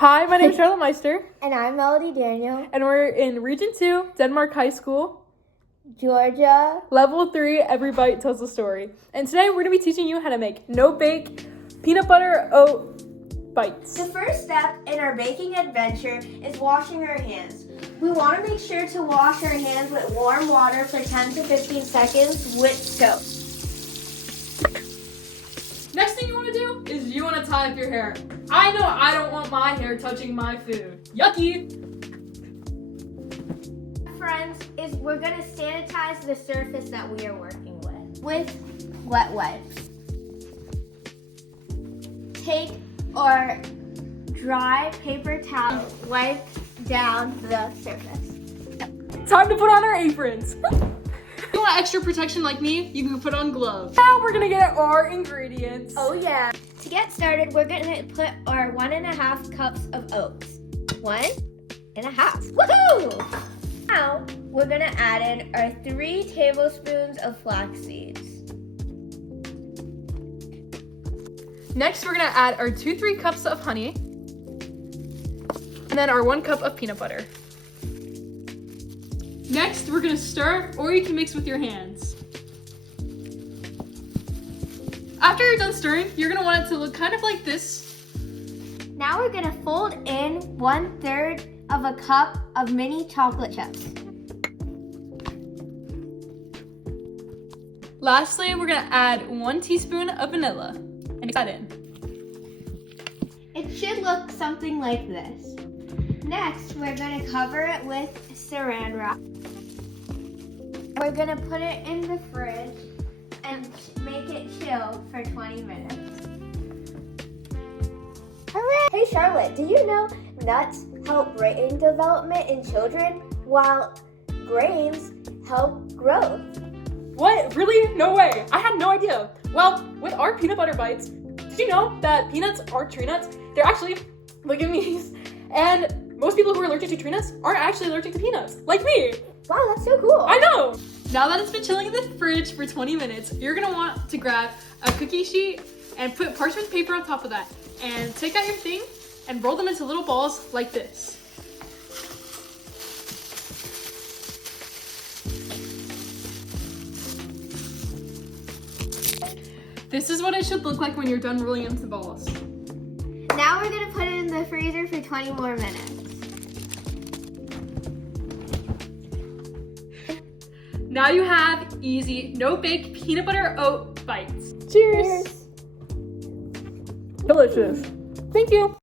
Hi, my name is Charlotte Meister. And I'm Melody Daniel. And we're in Region 2, Denmark High School. Georgia. Level 3, Every Bite Tells a Story. And today we're going to be teaching you how to make no-bake peanut butter oat bites. The first step in our baking adventure is washing our hands. We want to make sure to wash our hands with warm water for 10 to 15 seconds with soap. Next thing you want to do is you want to tie up your hair. I know I don't want my hair touching my food. Yucky! Friends, we're going to sanitize the surface that we are working with wet wipes. Take our dry paper towel, wipe down the surface. Time to put on our aprons. If you want extra protection like me, you can put on gloves. Now we're gonna get our ingredients. Oh yeah. To get started, we're gonna put our 1.5 cups of oats. 1.5. Woohoo! Now we're gonna add in our 3 tablespoons of flax seeds. Next, we're gonna add our 2-3 cups of honey, and then our 1 cup of peanut butter. Next, we're gonna stir, or you can mix with your hands. After you're done stirring, you're gonna want it to look kind of like this. Now we're gonna fold in 1/3 of a cup of mini chocolate chips. Lastly, we're gonna add 1 teaspoon of vanilla and mix that in. It should look something like this. Next, we're gonna cover it with saran wrap. We're gonna put it in the fridge and make it chill for 20 minutes. Hooray! Hey Charlotte, do you know nuts help brain development in children while grains help growth? What? Really? No way. I had no idea. Well, with our peanut butter bites, did you know that peanuts are tree nuts? They're actually legumes. And most people who are allergic to tree nuts aren't actually allergic to peanuts, like me. Wow, that's so cool. I know. Now that it's been chilling in the fridge for 20 minutes, you're gonna want to grab a cookie sheet and put parchment paper on top of that. And take out your thing and roll them into little balls like this. This is what it should look like when you're done rolling into balls. Now we're gonna put it in the freezer for 20 more minutes. Now you have easy, no-bake peanut butter oat bites. Cheers. Delicious. Thank you.